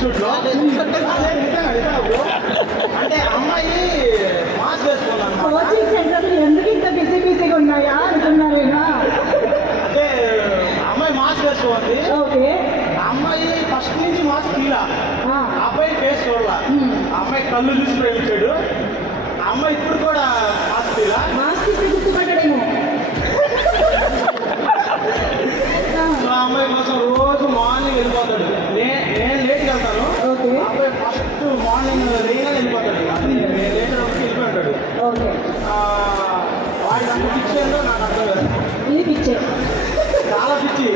Shoot లో. అంటే అమ్మాయి మాస్క్ వేసుకున్నాను. కోచింగ్ సెంటర్లు ఎందుకు ఇంత బిజీ బిజీగా ఉన్నాయా అనుకున్నారేనా? అంటే అమ్మాయి మాస్క్ వేసుకోవాలి. ఓకే. అమ్మాయి ఫస్ట్ నుంచి మాస్క్ తీలా, అబ్బాయి ఫేస్ చూడాల. అమ్మాయి కళ్ళు చూసి ప్రేమించాడు. అమ్మాయి ఇప్పుడు కూడా మాస్క్ తీలా. మాస్క్ ఇస్తే గుర్తుపడ్డాడేమో. అమ్మాయి కోసం రోజు మార్నింగ్ వెళ్ళిపోతాడు. నేను లేట్కి వెళ్తాను. అబ్బాయి ఫస్ట్ మార్నింగ్ రేగా వెళ్ళిపోతాడు. నేను లేట్ వెళ్ళిపోతాడు. వాడికి అంత పిచ్చి ఏందో నాకు అర్థం కాదు. ఇది పిచ్చే, చాలా పిచ్చి.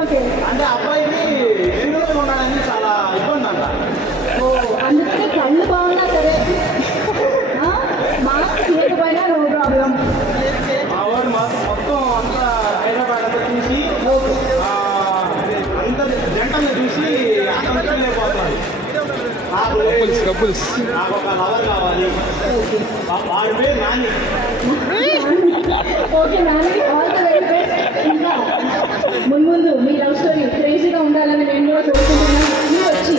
ఓకే. అంటే అబ్బాయికి ఎదురుగా ఉండాలని చాలా ఇబ్బంది అంట. అందుకని కళ్ళు బాగున్నా సరే మాస్క్ తీయకపోయినా నో ప్రాబ్లం. మా వాడు మొత్తం అంతా హైదరాబాద్ అంతా చూసి అంత జంటలు చూసి అక్కడ లేకపోతాడు. నాకు ఒక లవర్ కావాలి. వాడి పేరు Nani. Okay Nani, all the very best. ఇంకా ముందు మీ లవ్ స్టోరీ క్రేజీగా ఉండాలని నేను కూడా కోరుకుంటున్నాను. మీరు వచ్చి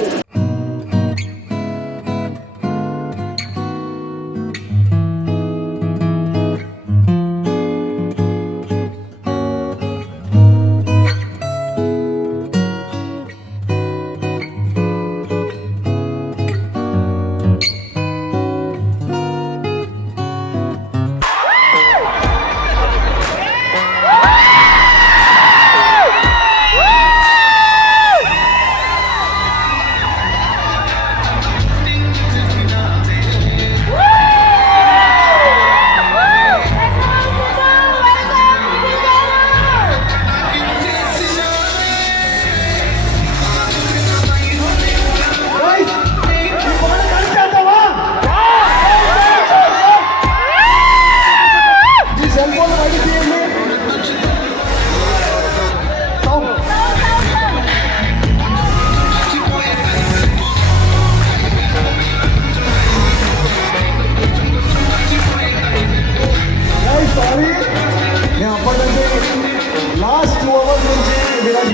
లాస్ట్ 2 అవర్స్ నుంచి విరాజ్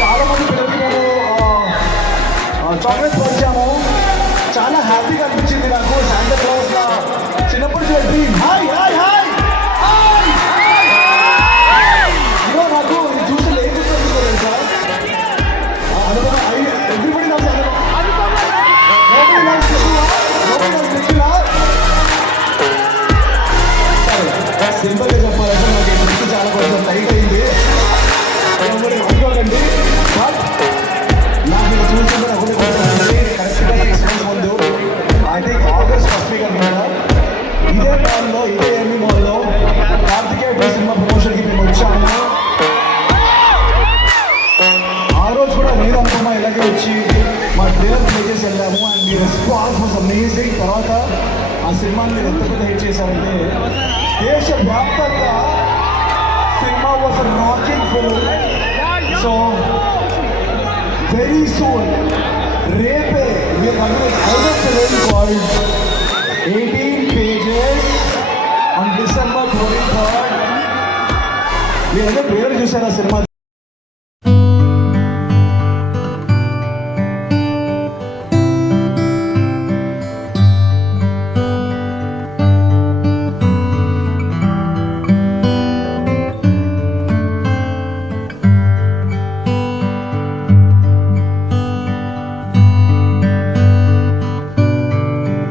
చాలా మంది పిల్లలకి మేము చాక్లెట్స్ వచ్చాము. చాలా హ్యాపీగా అనిపించింది నాకు. శాంటా క్లాస్ లా చిన్నప్పటి నుంచి డ్రీమ్. హాయ్ హాయ్ హాయ్ ఇదో నాకు ఇది చూసి లేకుండా సార్ అనుకున్నా. ఎవ్రీబడి నాకు సింపుల్గా చెప్పాలంటే నాకు ఈ చాలా కొంచెం టైట్ అయింది. అనుకోకండి. బట్ నాకు ఇది చూస్తుంటే ఒకటి కరెక్ట్గా 6 months ముందు I think August 1st week అనుకుంటా ఇదే టైంలో ఇదే ఎన్ని మాల్లో కార్తికేయ సినిమా ప్రమోషన్కి మేము వచ్చాము. ఆ రోజు కూడా నేను అనుకున్నా ఇలాగే వచ్చి మా ట్రైలర్ ప్లే చేసి వెళ్ళాము. And me response was amazing. తర్వాత ఆ సినిమాని మీరు ఎంత పెద్ద హిట్ చేశారంటే దేశవ్యాప్తంగా cinema was rocking film. So very soon రేపే another film called 18 pages on December 23rd. మీరు ట్రైలర్ చూసారా సినిమా?